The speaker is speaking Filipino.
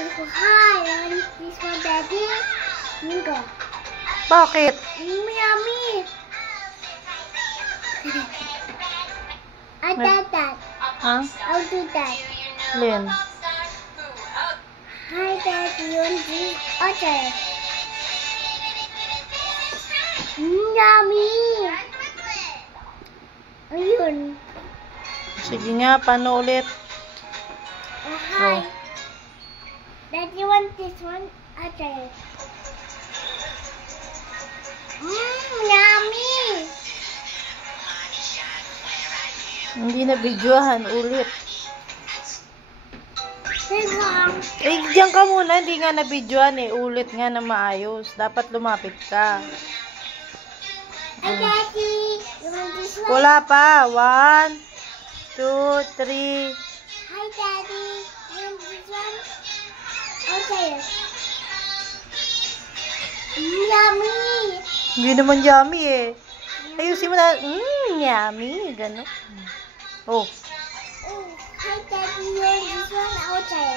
Hi, this one, Daddy. Go. Bakit? Yummy. I did that. Ha? I'll do that. Lin. Hi, Daddy. You want this? Okay. Yummy. Ayun. Sige nga, paano ulit? Hi. Daddy, you want this one? Okay. Yummy. Hindi na videohan ulit. Sige. Eh, diyan ka muna. Hindi nga na videohan eh. Ulit nga na maayos. Dapat lumapit ka. Hi, Daddy. You want this one? Wala pa. 1, 2, 3. Hi, Daddy. You want this one? Okay. Yummy. Hindi naman yummy eh. Ayusin mo na. Yummy. Gano'n. Oh. Oh, hi, Daddy. You want this one? Okay.